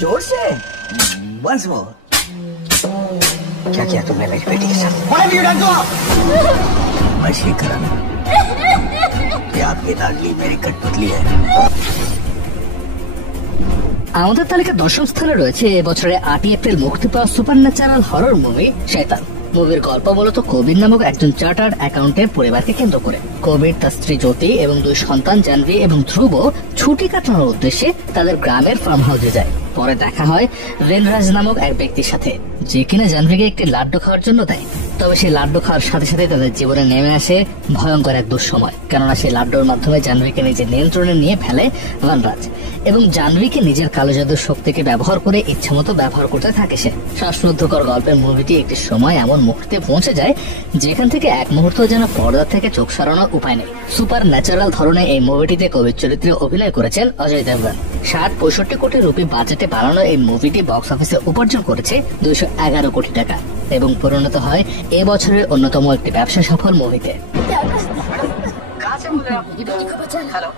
जोर से once more. क्या किया तुमने मेरी बेटी के साथ? वशीकरण। ये आपकी लाडली मेरी कठपुतली है। আমাদের তালিকার দশম স্থানে রয়েছে এবছরে 8 এপ্রিল মুক্তি পাওয়া সুপারন্যাচারাল হরর মুভি শয়তান। মুভির গল্প মূলত কবির নামক একজন চার্টার্ড অ্যাকাউন্টেন্ট পরিবারকে কেন্দ্র করে। কবির, তার স্ত্রী জ্যোতি এবং 2 সন্তান জাহ্নবী এবং ধ্রুব ছুটি কাটানোর উদ্দেশ্যে তাদের গ্রামের ফার্ম হাউসে যায়। পরে দেখা হয় রেনরাজ নামক এক ব্যক্তির সাথে, যে কিনা জাহ্নবীকে একটি লাড্ডু খাওয়ার জন্য দেয়। তবে সেই লাড্ডু খাওয়ার সাথে সাথে তাদের জীবনে নেমে আসে ভয়ঙ্কর এক দুঃসময়, কেননা সেই লাড্ডুর মাধ্যমে জাহ্নবীকে নিজের নিয়ন্ত্রণে নিয়ে ফেলে বনরাজ এবং জাহ্নবীকে নিজের কালো জাদুর শক্তিকে ব্যবহার করে ইচ্ছামতো ব্যবহার করতে থাকে সে। শ্বাসরুদ্ধকর গল্পের মুভিটি একটি সময় এমন মুহূর্তে পৌঁছে যায় যেখান থেকে এক মুহূর্ত যেন পর্দা থেকে চোখ সরানোর উপায় নেই। সুপার ন্যাচারাল ধরনের এই মুভিটিতে কবির চরিত্রে অভিনয় করেছেন অজয় দেবগন। 60-65 কোটি রুপি বাজেটে বানানো এই মুভিটি বক্স অফিসে উপার্জন করেছে 211 কোটি টাকা এবং পরিণত হয় এবছরের অন্যতম একটি ব্যবসা সফল মুভিতে। हेलो,